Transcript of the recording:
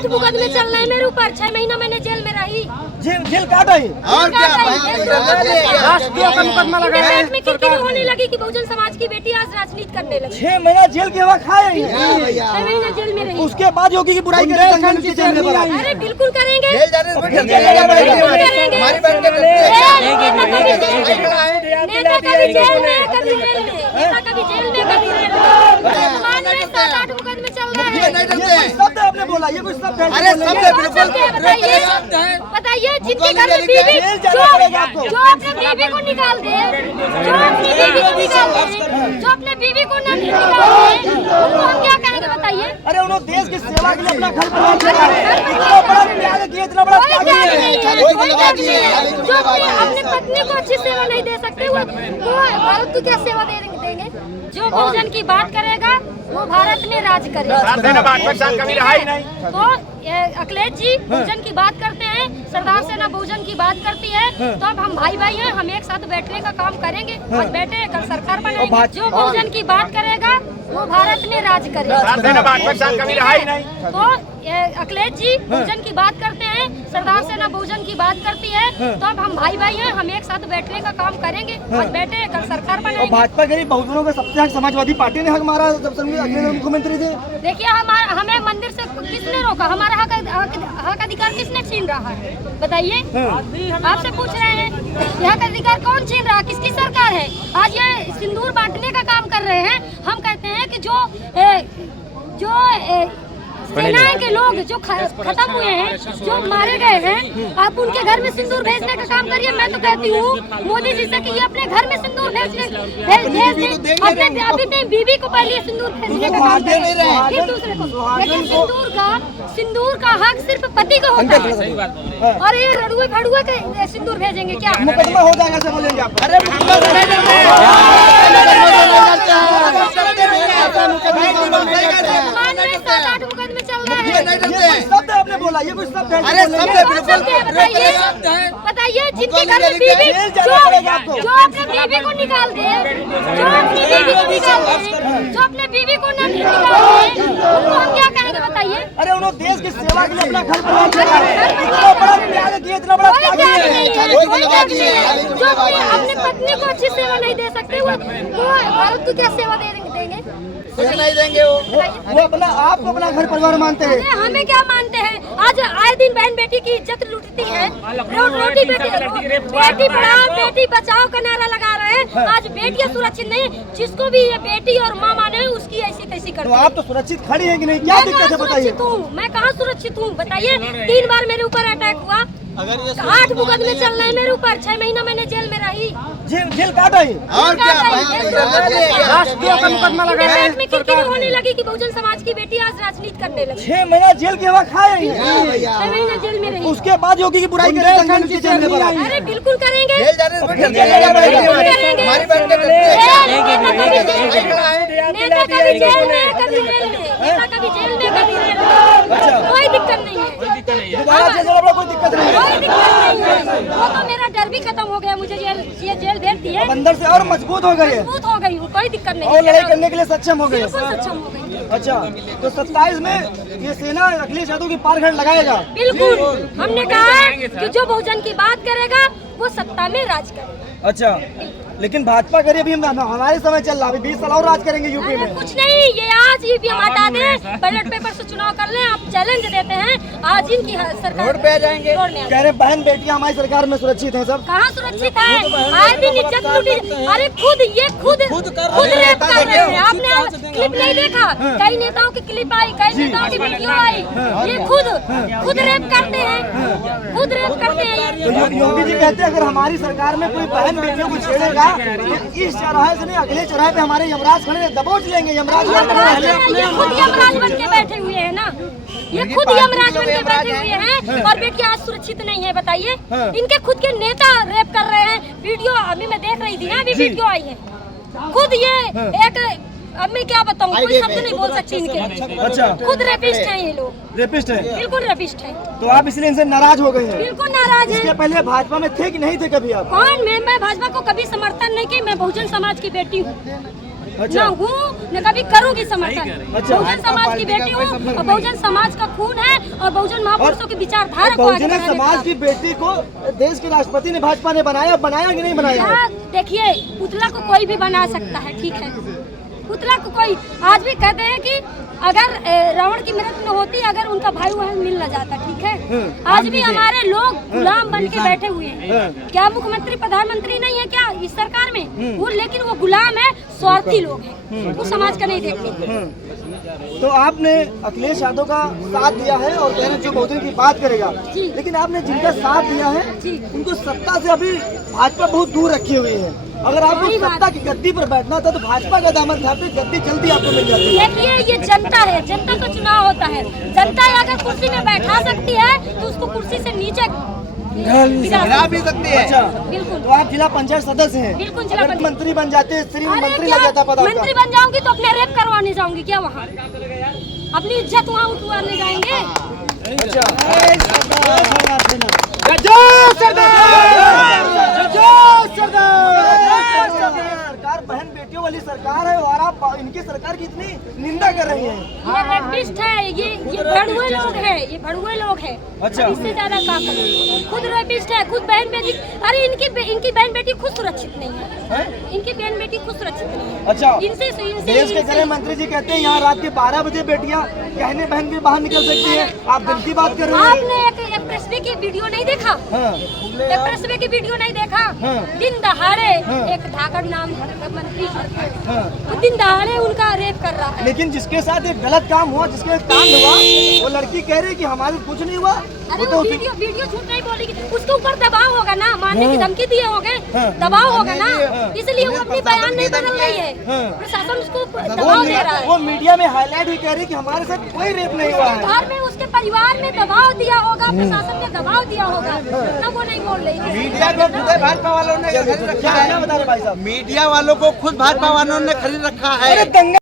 8 मुकदमे चल रहे हैं मेरे ऊपर। 6 महीना मैंने जेल में रही। जेल काट आई और क्या राष्ट्रीय का मुकदमा लगा है। में किरकिरी होने लगी कि बहुजन समाज की बेटी आज राजनीति करने लगी। 6 महीना जेल की हवा खाए। 6 महीना जेल में रही। उसके बाद योगी की बुराई करेंगे। अरे बिल्कुल करेंगे। नेता कभी जेल में, कभी जेल में, नेता कभी जेल में, कभी जेल में। 7-8 मुकदमे चल रहे हैं। शब्द आपने बोला, ये कुछ शब्द है? अरे शब्द बताइए जिनके घर में बीवी जो अपने बीवी को निकाल दे, जो अपनी बीवी को निकाल दे, जो अपने बीवी को न निकाल दे, उनको हम क्या कहेंगे बताइए? अरे उन्होंने देश की सेवा के लिए अपना घर परिवार छोड़ा, इतना बड़ा त्याग किया, इतना बड़ा त्याग किया। जो अपने पत्नी को अच्छी सेवा नहीं दे सकते वो भारत को क्या सेवा देंगे? जो बहुजन की बात करेगा वो भारत में राज करेगा। तो अखिलेश जी बहुजन की बात करते हैं, सरदार सेना बहुजन की बात करती है, तो अब हम भाई भाई हैं, हम एक साथ बैठने का काम करेंगे। आज बैठे कल सरकार बनाएंगे। जो बहुजन की बात करेगा वो भारत में राज करेगा। तो अखिलेश जी बहुजन की बात करते हैं, सरदार सेना बहुजन की बात करती है, तो अब हम भाई भाई हैं, हम एक साथ बैठने का काम करेंगे। आज बैठे कल सरकार बनाएंगे। भाजपा के बहुजनों का सबसे हक समाजवादी पार्टी ने हक मारा जब अगले मुख्यमंत्री थे। देखिए हमें मंदिर से किसने रोका? हमारा हक अधिकार किसने छीन रहा है बताइए? आपसे पूछ रहे हैं यह हक अधिकार कौन छीन रहा? किसकी सरकार है? आज ये सिंदूर बांटने का काम कर रहे हैं। हम कहते हैं कि जो सेनाएं के लोग जो खत्म हुए हैं, जो मारे गए हैं, आप उनके घर में सिंदूर भेजने का काम करिए। मैं तो कहती हूँ मोदी जी से कि ये अपने घर में सिंदूर भेज दें, अपने बीवी को पहले सिंदूर भेजने का काम करें, फिर दूसरे को। लेकिन सिंदूर का हक सिर्फ पति को होता है, और ये रड़ुए भड़ुए के सिंदूर भेजेंगे क्या? मुकदमा हो जाएगा ऐसे बोलेंगे आप? अरे मुकदमे चल रहे हैं। शब्द आपने बोला, ये कुछ शब्द है? अरे बताइए जिनके घर में बीवी जो अपने बीवी को निकाल दे, जो अपनी बीवी को निकाल दे, जो अपने बीवी को न निकाल दे, उनको हम क्या कहेंगे बताइए? अरे उन्होंने देश की सेवा के लिए अपना घर परिवार छोड़ा, इतना बड़ा त्याग किया, इतना बड़ा त्याग किया। जो अपने पत्नी को अच्छी सेवा नहीं दे सकते वो भारत को क्या सेवा देंगे? नहीं देंगे वो अपना आपको अपना घर परिवार मानते हैं। हमें क्या मानते हैं? आज आए दिन बहन बेटी की इज्जत लूटती है। रोटी बेटी पढ़ाओ बेटी बचाओ का नारा लगा रहे हैं। आज बेटियां सुरक्षित नहीं, जिसको भी ये बेटी और माँ माने उसकी ऐसी तैसी करते हैं। तो आप तो सुरक्षित खड़ी है कि नहीं? क्या दिक्कत है बताइए? मैं कहाँ सुरक्षित हूँ बताइए? 3 बार मेरे ऊपर अटैक हुआ। 8 मुकदमे चल रहे हैं मेरे ऊपर। 6 महीना मैंने जेल में रही। जेल काट आई और क्या राष्ट्रीय का मुकदमा लगा है। में किरकिरी होने लगी कि बहुजन समाज की बेटी आज राजनीति करने लगी। 6 महीना जेल की हवा खाए। 6 महीना जेल में रही। उसके बाद योगी की बुराई करेंगे। अरे बिल्कुल करेंगे। नेता कभी जेल में, कभी जेल में, नेता कभी जेल में, कभी जेल में। कोई दिक्कत नहीं है। कोई दिक्कत नहीं है। वो तो मेरा डर भी खत्म हो गया। मुझे ये जेल भेज दी है, अंदर से और मजबूत हो गए, मजबूत हो गई हूँ। कोई दिक्कत नहीं और लड़ाई करने के लिए सक्षम हो गए। बिल्कुल सक्षम हो गई। अच्छा, तो 27 में ये सेना अखिलेश यादव की पारघड़ लगाएगा? बिल्कुल। हमने कहा है कि जो बहुजन की बात करेगा वो सत्ता में राज करेगा। अच्छा, लेकिन भाजपा करे भी हमारे समय चल रहा है, 20 साल और राज करेंगे यूपी में। कुछ नहीं, ये आज ये भी हम हटा दें, बैलेट पेपर से चुनाव कर लें। आप चैलेंज देते हैं, आज इनकी सरकार रोड पे आ जाएंगे। कह रहे बहन बेटियां हमारी सरकार में सुरक्षित हैं सब। कहाँ सुरक्षित है? आज दिन इज्जत लूटी। अरे खुद रेप कर रहे हैं। आपने क्लिप नहीं देखा? कई नेताओं की क्लिप आई, कई नेताओं की वीडियो आई। ये खुद रेप करते हैं, खुद रेप करते हैं। तो योगी जी कहते हैं अगर हमारी सरकार में कोई बहन बेटियों को छेड़ेगा तो इस चौराहे से नहीं अगले चौराहे पे हमारे यमराज खड़े दबोच लेंगे। यमराज ये खुद यमराज बन के बैठे हुए हैं ना, ये खुद यमराज बन के बैठे हुए हैं। और बेटियां आज सुरक्षित नहीं है बताइए? इनके खुद के नेता रेप कर रहे हैं। वीडियो अभी मैं देख रही थी ना, अभी वीडियो आई है। खुद ये एक, अब मैं क्या बताऊं, कोई शब्द नहीं बोल सकती इनके। अच्छा, खुद रेपिस्ट हैं ये लोग। रेपिस्ट है? बिल्कुल रेपिस्ट है। तो आप इसलिए इनसे नाराज हो गए हैं? बिल्कुल नाराज इसके है। पहले भाजपा में थे कि नहीं थे कभी आप? कौन? मैं भाजपा को कभी समर्थन नहीं की। मैं बहुजन समाज की बेटी हूँ। न हूँ न कभी करूँगी समर्थन। अच्छा। बहुजन समाज की बेटी हूँ और बहुजन समाज का खून है और बहुजन महापुरुषों की विचारधारा को आगे बहुजन बढ़ाने समाज का। की बेटी को देश के राष्ट्रपति ने भाजपा ने बनाया कि नहीं बनाया? यहाँ देखिए, पुतला को कोई भी बना सकता है, ठीक है। पुतला को कोई आज भी कहते हैं कि अगर रावण की मृत्यु न होती, अगर उनका भाई बहन मिल न जाता, ठीक है। आज भी हमारे लोग गुलाम बन के बैठे हुए हैं। क्या मुख्यमंत्री प्रधानमंत्री नहीं है क्या इस सरकार में? वो लेकिन वो गुलाम है, स्वार्थी लोग हैं, वो समाज का नहीं देखते। तो आपने अखिलेश यादव का साथ दिया है और कह रहे हैं जो बहुजन की बात करेगा, जी। लेकिन आपने जिनका साथ दिया है जी। उनको सत्ता से अभी भाजपा बहुत दूर रखी हुई है। अगर आपको वही बात सत्ता की गद्दी पर बैठना था तो भाजपा का दामन थामते गद्दी जल्दी आपको मिल जाती है। देखिए, ये जनता है, जनता का चुनाव होता है। जनता अगर कुर्सी में बैठा सकती है तो उसको कुर्सी से नीचे गिरा भी सकती है। अच्छा, बिल्कुल। तो आप जिला पंचायत सदस्य हैं। बिल्कुल, जिला अगर पंचायत। मंत्री बन जाते, श्री अरे मंत्री क्या, लग जाता पता होता। मंत्री बन जाऊंगी तो अपने रेप करवाने जाऊंगी क्या वहाँ? अपनी इज्जत वहाँ उठवाने जाएंगे? सरकार बहन बेटियों वाली सरकार है और आप इनकी सरकार की इतनी निंदा कर रही हैं। ये रेपिस्ट है, ये भड़ुए लोग है, ये भड़ुए लोग है। अच्छा। इससे ज्यादा का खुद रेपिस्ट है, खुद बहन बेटी। अरे इनकी बहन बेटी खुद सुरक्षित नहीं है, इनकी बहन बेटी खुद सुरक्षित नहीं है। अच्छा, इनसे देश के गृह मंत्री जी कहते हैं यहाँ रात के 12 बजे बेटियाँ कहने बहन के बाहर निकल सकती है। आप दिल की बात कर रहे हैं। आपने एक प्रेस वे की वीडियो नहीं देखा? हाँ। एक प्रेस वे की वीडियो नहीं देखा? हाँ। दिन दहाड़े हाँ। एक धाकड़ नाम मंत्री हाँ। वो दिन दहाड़े उनका रेप कर रहा है। लेकिन जिसके साथ एक गलत काम हुआ, जिसके कांड हुआ, वो लड़की कह रही कि हमारे कुछ नहीं हुआ। अरे वो तो वीडियो झूठ नहीं बोलेगी, उसके ऊपर दबाव होगा ना, मारने की धमकी दिए होंगे, हाँ। दबाव होगा ना, हाँ। इसलिए वो अपनी बयान नहीं बदल रही है। हाँ। प्रशासन उसको दबाव दे रहा है। वो मीडिया में हाईलाइट भी कह रही कि हमारे साथ कोई रेप नहीं हुआ है। घर में उसके परिवार में दबाव दिया होगा, प्रशासन ने दबाव दिया होगा, ना वो नहीं बोल रही है। मीडिया को खुद भाजपा वालों ने खरीद रखा क्या है। बता रहे भाई साहब? मीडिया वालों को खुद भाजपा वालों ने खरीद रखा है। अरे दंगा